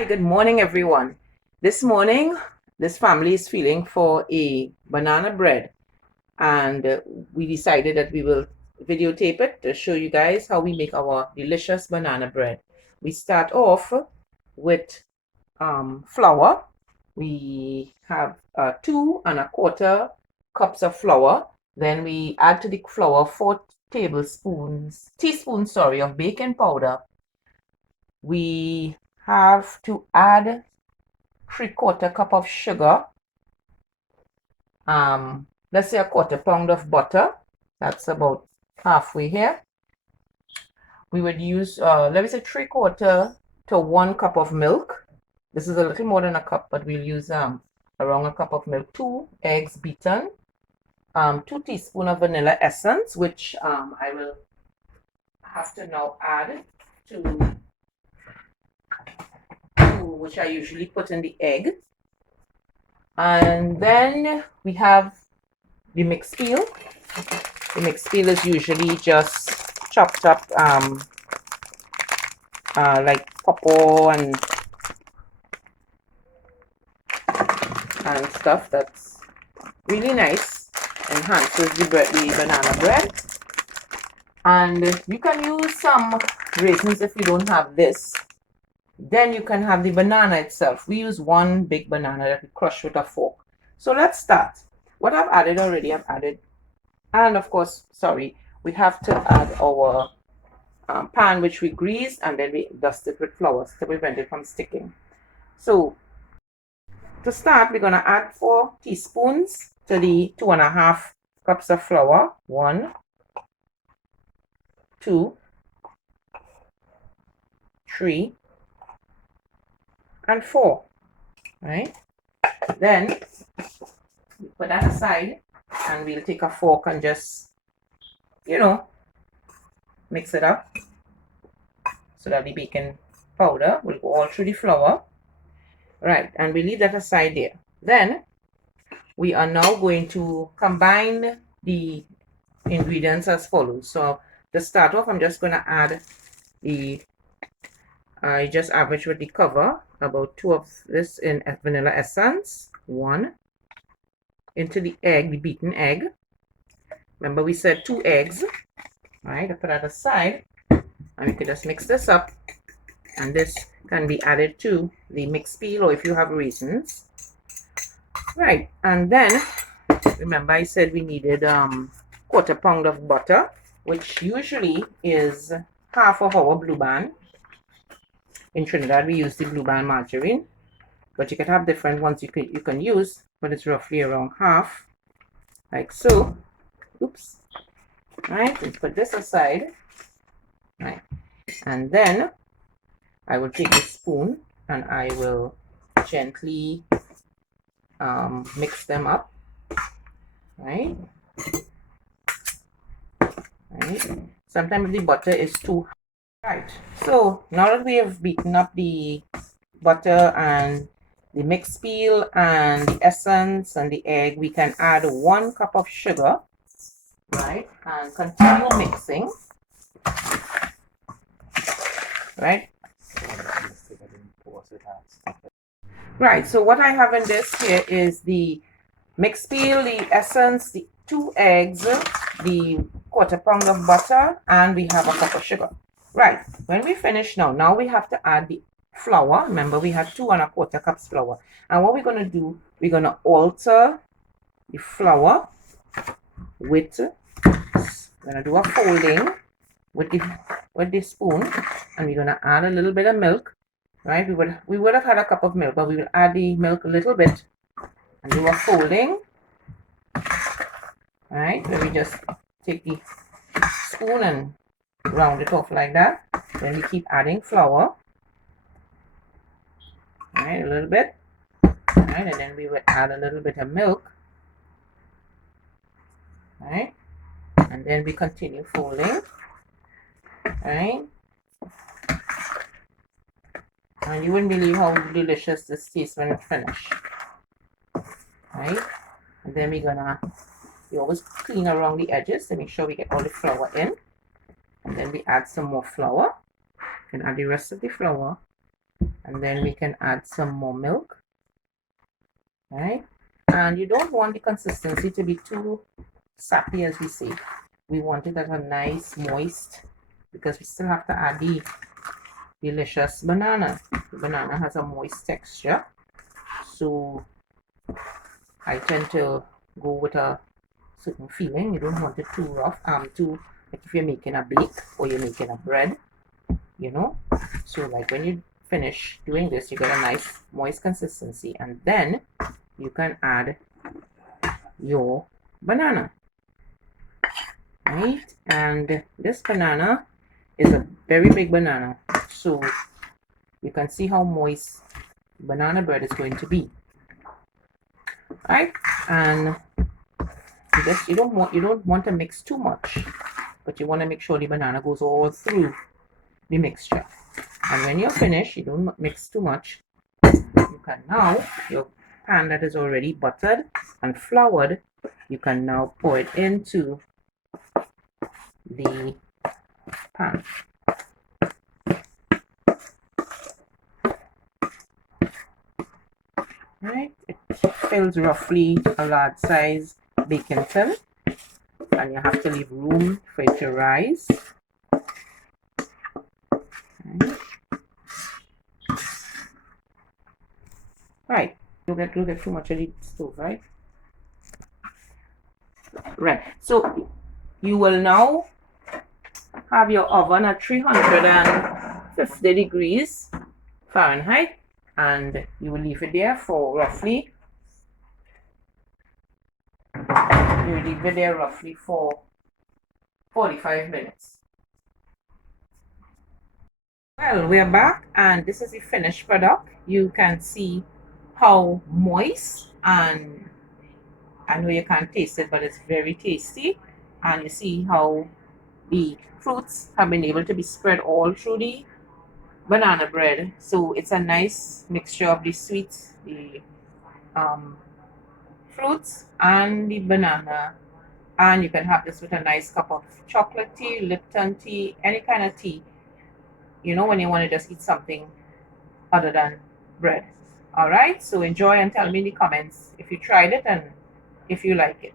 Hi, good morning, everyone. This morning, this family is feeling for a banana bread, and we decided that we will videotape it to show you guys how we make our delicious banana bread. We start off with flour. We have 2¼ cups of flour. Then we add to the flour 4 teaspoons of baking powder. We have to add 3/4 cup of sugar, let's say a 1/4 pound of butter. That's about halfway here. We would use, let me say 3/4 to 1 cup of milk. This is a little more than a cup, but we'll use around a cup of milk. 2 eggs beaten, 2 teaspoons of vanilla essence, which I will have to now add to which I usually put in the egg. And then we have the mixed peel. The mixed peel is usually just chopped up like pawpaw and stuff. That's really nice, enhances the banana bread. And you can use some raisins if you don't have this. Then you can have the banana itself. We use 1 big banana that we crush with a fork. So let's start. What I've added already, and of course, sorry, we have to add our pan, which we grease, and then we dust it with flour to prevent it from sticking. So to start, we're going to add 4 teaspoons to the 2½ cups of flour. 1, 2, 3, and 4. Right? Then we put that aside, and we'll take a fork and just, mix it up so that the baking powder will go all through the flour. Right, and we leave that aside there. Then we are now going to combine the ingredients as follows. So to start off, I'm just going to add I just average with the cover, about 2 of this in vanilla essence, 1 into the egg, the beaten egg. Remember we said 2 eggs, right? I put that aside, and we can just mix this up, and this can be added to the mixed peel, or if you have raisins. Right, and then remember I said we needed 1/4 pound of butter, which usually is half of our Blue Band. In Trinidad we use the Blue Band margarine, but you can have different ones you can use, but it's roughly around half, like so. Oops. Right, let's put this aside. Right, and then I will take a spoon and I will gently mix them up. Right. Sometimes the butter is too hot. Right, so now that we have beaten up the butter and the mixed peel and the essence and the egg, we can add 1 cup of sugar, right, and continue mixing. Right. Right, so what I have in this here is the mixed peel, the essence, the 2 eggs, the 1/4 pound of butter, and we have a cup of sugar. Right, when we finish now we have to add the flour. Remember we had 2¼ cups flour. And what we're going to do, we're going to alter the flour with, we're going to do a folding with the spoon, and we're going to add a little bit of milk. Right, we would have had a cup of milk, but we will add the milk a little bit and do a folding. Right, where we just take the spoon and round it off like that. Then we keep adding flour. Right, a little bit. Right, and then we will add a little bit of milk. Right, and then we continue folding. Right, and you wouldn't believe how delicious this tastes when it's finished. Right, and then we always clean around the edges to make sure we get all the flour in. And then we add some more flour. You can add the rest of the flour. And then we can add some more milk, right? And you don't want the consistency to be too sappy, as we say. We want it at a nice moist, because we still have to add the delicious banana. The banana has a moist texture, so I tend to go with a certain feeling. You don't want it too rough, too, like if you're making a bake or you're making a bread, you know. So like when you finish doing this, you get a nice moist consistency, and then you can add your banana, right? And this banana is a very big banana, so you can see how moist banana bread is going to be, right? And you don't want to mix too much, but you want to make sure the banana goes all through the mixture. And when you're finished, you don't mix too much. You can now, your pan that is already buttered and floured, you can now pour it into the pan. Right, it fills roughly a large size baking tin, and you have to leave room for it to rise. Right, don't get too much of the stove, right? Right, so you will now have your oven at 350 degrees Fahrenheit, and you will leave it there for roughly, 45 minutes. Well, we are back, and this is the finished product. You can see how moist, and I know you can't taste it, but it's very tasty. And you see how the fruits have been able to be spread all through the banana bread. So it's a nice mixture of the sweets, the um, fruits, and the banana. And you can have this with a nice cup of chocolate tea, Lipton tea, any kind of tea, you know, when you want to just eat something other than bread. All right, so enjoy and tell me in the comments if you tried it and if you like it.